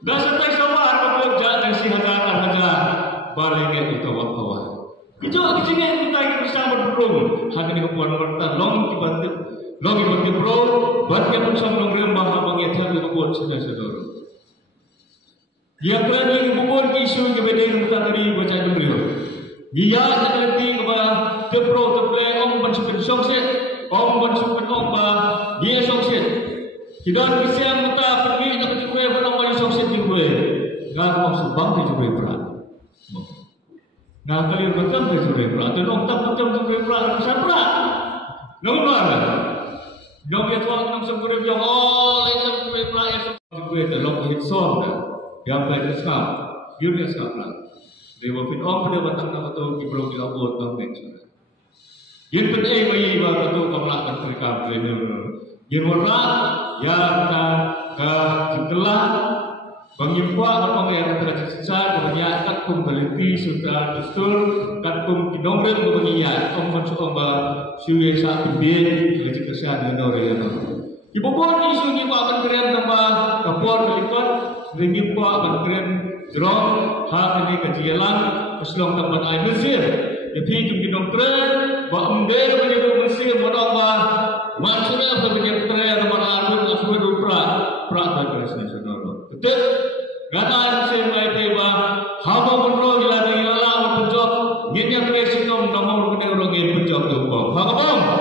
Dasar tak sama apa jangan si hadapan aja balik itu kawan. Kejauh kecilnya kita bersama berung. Hanya dengan puan berta long ibadah bro. Batnya pun sama long bahwa mengetar dengan puan saudara. Dia kerana bukan isu kebenaran kita tadi baca dulu. Dia terlebih kepada tepro terplay om bansukan sokset, om bansukan om bah dia sokset. Kita bisa kita pergi nak pergi pada orang sokset juga. Gak mau sebang juga berat. Nah kali berkam juga berat. Dan orang tak macam juga berat besar berat. Namun mana? Jom dia tuan nam sebut dia oh lain juga berat ya juga terlok hit song. Yang lain skap, biar skap lah. Dewa fit om pada batang nama tu kibro kita buat bangkit. Yang penting bagi bahawa tu kamlah terkam trainer. Yang orang yang kita ketelah bangimpuak orang yang tercecah kebanyakan kat pun berhenti sudah dustur kat pun kidongren kebanyakan om masuk bah siu satu bin kerja kesehatan orang. Ibu pun isu ni akan keren tambah kapur kelipat. Ringgit buat berkeren jerong hal ini kejialan keselong tempat air Mesir. Jadi kita dokter buat umder menjadi Mesir modal bah maksudnya sebagai terakhir nomor anu asal berurat dan kelasnya saudara. Betul. Gana Mesir baik bah haba menro gila gila lah berpunjok. Gini yang kreasi nom nomor kena orang yang punjok tu. Faham?